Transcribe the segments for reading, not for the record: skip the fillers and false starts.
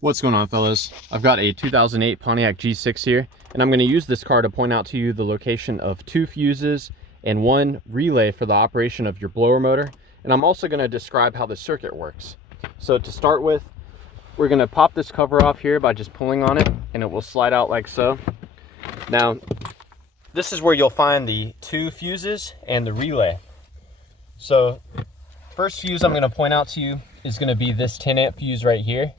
What's going on, fellas? I've got a 2008 Pontiac G6 here, and I'm going to use this car to point out to you the location of 2 fuses and 1 relay for the operation of your blower motor. And I'm also going to describe how the circuit works. So to start with, we're going to pop this cover off here by just pulling on it, and it will slide out like so. Now, this is where you'll find the 2 fuses and the relay. So first fuse I'm going to point out to you is going to be this 10 amp fuse right here.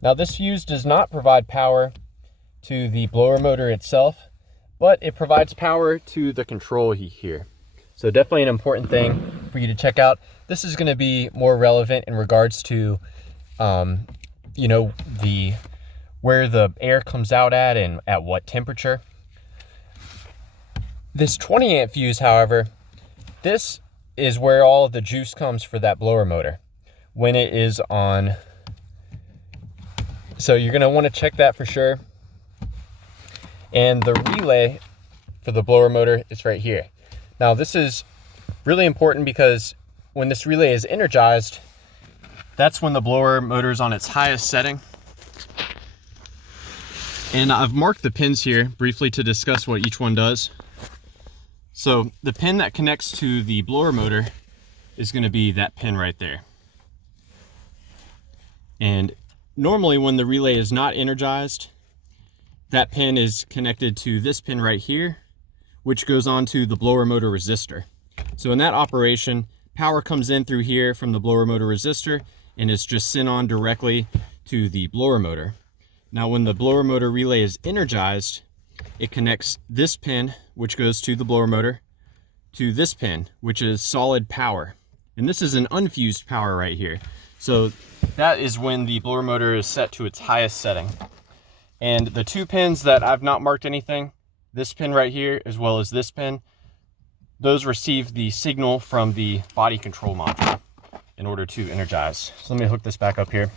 Now this fuse does not provide power to the blower motor itself, but it provides power to the control here. So definitely an important thing for you to check out. This is going to be more relevant in regards to, where the air comes out at and at what temperature. This 20 amp fuse, however, this is where all of the juice comes for that blower motor when it is on. So you're going to want to check that for sure. And the relay for the blower motor is right here. Now this is really important because when this relay is energized, that's when the blower motor is on its highest setting. And I've marked the pins here briefly to discuss what each one does. So the pin that connects to the blower motor is going to be that pin right there. And normally when the relay is not energized, that pin is connected to this pin right here, which goes on to the blower motor resistor. So in that operation, power comes in through here from the blower motor resistor and is just sent on directly to the blower motor. Now when the blower motor relay is energized, it connects this pin, which goes to the blower motor, to this pin, which is solid power. And this is an unfused power right here. So that is when the blower motor is set to its highest setting. And the 2 pins that I've not marked anything, this pin right here, as well as this pin, those receive the signal from the body control module in order to energize. So let me hook this back up here.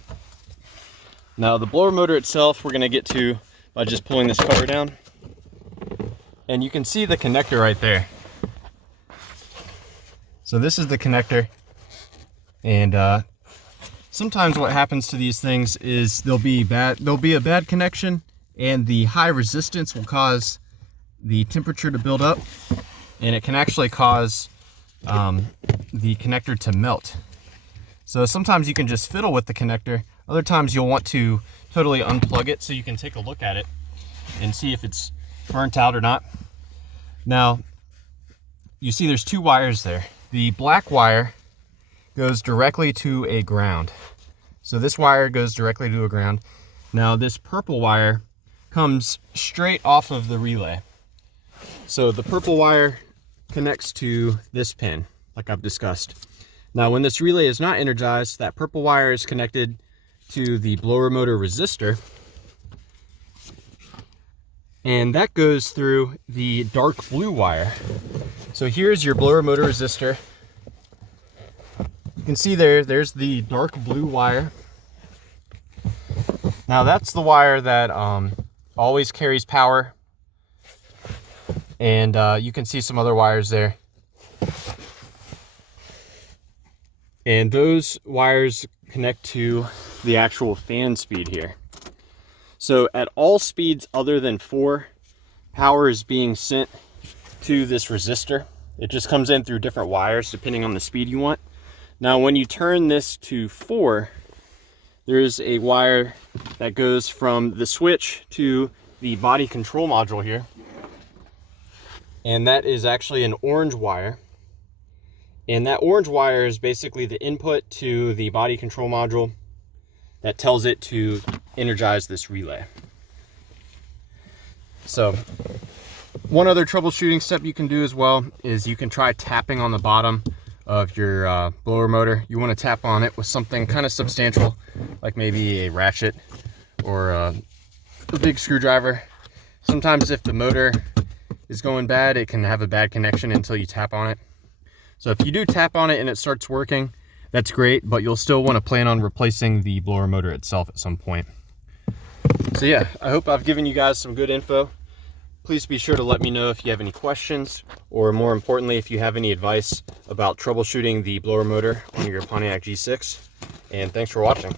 Now the blower motor itself, we're gonna get to by just pulling this cover down. And you can see the connector right there. So this is the connector. And sometimes what happens to these things is there'll be a bad connection, and the high resistance will cause the temperature to build up, and it can actually cause the connector to melt. So sometimes you can just fiddle with the connector. Other times you'll want to totally unplug it so you can take a look at it and see if it's burnt out or not. Now, you see there's 2 wires there. The black wire goes directly to a ground. So this wire goes directly to a ground. Now this purple wire comes straight off of the relay. So the purple wire connects to this pin, like I've discussed. Now when this relay is not energized, that purple wire is connected to the blower motor resistor, and that goes through the dark blue wire. So here's your blower motor resistor. You can see there's the dark blue wire. Now that's the wire that always carries power. And you can see some other wires there. And those wires connect to the actual fan speed here. So at all speeds other than 4, power is being sent to this resistor. It just comes in through different wires depending on the speed you want. Now when you turn this to 4, there's a wire that goes from the switch to the body control module here. And that is actually an orange wire. And that orange wire is basically the input to the body control module that tells it to energize this relay. So one other troubleshooting step you can do as well is you can try tapping on the bottom of your blower motor. You want to tap on it with something kind of substantial, like maybe a ratchet or a big screwdriver. Sometimes if the motor is going bad, it can have a bad connection until you tap on it. So if you do tap on it and it starts working, that's great, but you'll still want to plan on replacing the blower motor itself at some point. So yeah, I hope I've given you guys some good info. Please be sure to let me know if you have any questions, or more importantly, if you have any advice about troubleshooting the blower motor on your Pontiac G6. And thanks for watching.